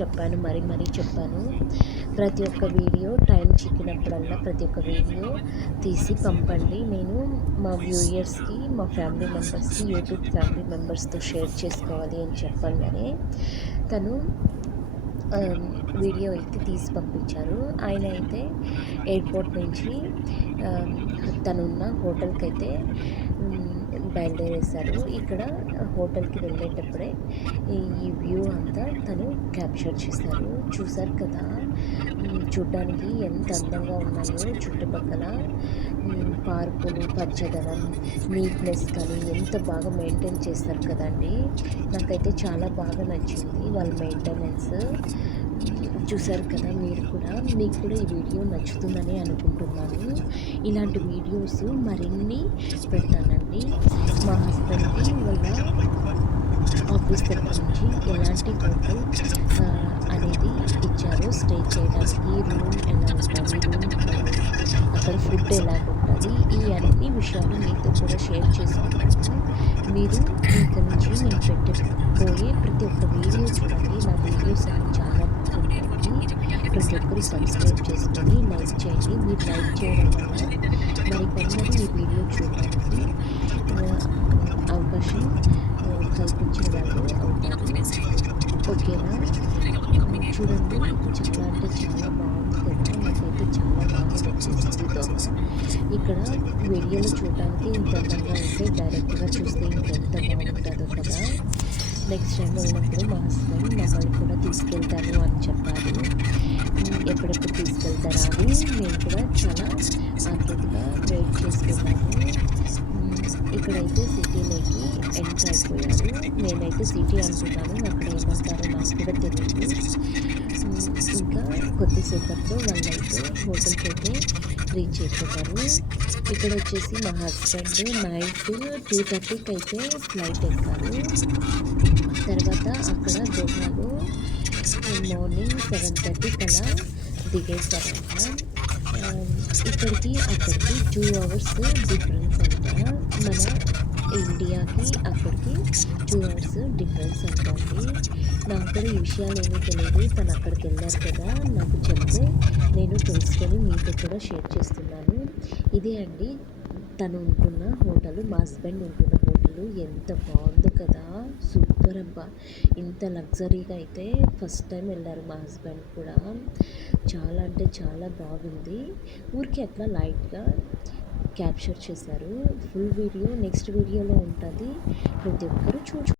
చెప్పాను మరీ మరీ చెప్పాను. ప్రతి ఒక్క వీడియో టైం చిక్కినప్పుడల్లా ప్రతి ఒక్క వీడియో తీసి పంపండి. నేను మా వ్యూయర్స్కి మా ఫ్యామిలీ మెంబర్స్కి యూట్యూబ్ ఫ్యామిలీ మెంబర్స్తో షేర్ చేసుకోవాలి అని చెప్పగానే తను వీడియో అయితే తీసి పంపించారు. ఆయన అయితే ఎయిర్పోర్ట్ నుంచి తనున్న హోటల్కి అయితే బయలుదేరేశారు. ఇక్కడ హోటల్కి వెళ్ళేటప్పుడే ఈ వ్యూ అంతా తను క్యాప్చర్ చేశారు. చూశారు కదా చూడడానికి చూడ్డానికి ఎంత అందంగా ఉన్నాయో చుట్టుపక్కల. పార్కులు పచ్చదనం నీట్నెస్ కానీ ఎంత బాగా మెయింటైన్ చేస్తారు కదండి. నాకైతే చాలా బాగా నచ్చింది వాళ్ళ మెయింటెనెన్స్. చూసారు కదా మీరు కూడా మీకు కూడా ఈ వీడియో నచ్చుతుందని అనుకుంటున్నాను. ఇలాంటి వీడియోస్ మరిన్ని పెడతానండి. మా హస్బెండ్కి వాళ్ళ ఆఫీస్ తరఫు నుంచి ఎలాంటి హోటల్ అనేది ఇచ్చారు స్టే చేయడానికి రూమ్ ఎలా ఉంటుంది రూమ్ అక్కడ ఫుడ్ ఎలా ఉంటుంది ఈ అన్ని విషయాలు మీతో కూడా షేర్ చేసుకుంటాను మీరు ఇక్కడ నుంచి నేను పెట్టబోయే ప్రతి ఒక్క వీడియో చూడండి నా వీడియోస్ అన్ని చాలా బాగుంటాయి ప్రతి ఒక్కరు సబ్స్క్రైబ్ చేసుకొని లైక్ చేయండి మీరు లైక్ చేయడం వల్ల మరికొందరు ఈ వీడియో చూడడానికి అవకాశం ఆ, ఓకేనా? చూడండి చాలా అంటే చాలా బాగుంటుంది నాకైతే చాలా బాగా నచ్చేసింది దోమ ఇక్కడ వీడియోలో చూడడానికి ఇంత అందంగా ఉంటే డైరెక్ట్గా చూస్తే ఇంకెంత బాగుంటుందో కదా నెక్స్ట్ టైం వెళ్ళినప్పుడు మా హస్బెండ్ మమ్మల్ని కూడా తీసుకెళ్తాను అని చెప్పారు. ఎప్పుడెప్పుడు తీసుకెళ్తారా అని మేము కూడా చాలా ఆతృతగా వెయిట్ చేసుకున్నాము. ఇక్కడైతే సిటీలోకి ఎంటర్ అయిపోయారు. నేనైతే సిటీ అనుకున్నాను అక్కడ ఏమంటారో నాకు కూడా తెలియదు. ఇంకా కొద్దిసేపట్లో వాళ్ళైతే హోటల్కి అయితే రీచ్ అయిపోతారు. ఇక్కడ వచ్చేసి మా హస్బెండ్ నైట్ టూ థర్టీకి అయితే ఫ్లైట్ ఎక్కారు. తర్వాత అక్కడ దోహాలో మార్నింగ్ సెవెన్ థర్టీకి అలా దిగేశారంట ఇక్కడికి అక్కడికి టూ అవర్స్ డిఫరెన్స్ అంట ఇండియాకి అక్కడికి టూ అవర్స్ డిఫరెన్స్ అంటండి నాకు కూడా ఈ విషయాలు ఏమీ తెలియదు తను అక్కడికి వెళ్ళారు కదా. నాకు చెప్తే నేను తెలుసుకొని మీతో కూడా షేర్ చేస్తున్నాను. ఇదే అండి. తను ఉంటున్న హోటల్ మా హస్బెండ్ ఉంటున్న హోటల్ ఎంత బాగుందో కదా. సూపర్ అబ్బా. ఇంత లగ్జరీగా అయితే ఫస్ట్ టైం వెళ్ళారు మా హస్బెండ్ కూడా. చాలా అంటే చాలా బాగుంది. ఊరికి అట్లా లైట్గా క్యాప్చర్ చేశారు. ఫుల్ వీడియో నెక్స్ట్ వీడియోలో ఉంటుంది. ప్రతి ఒక్కరు చూడు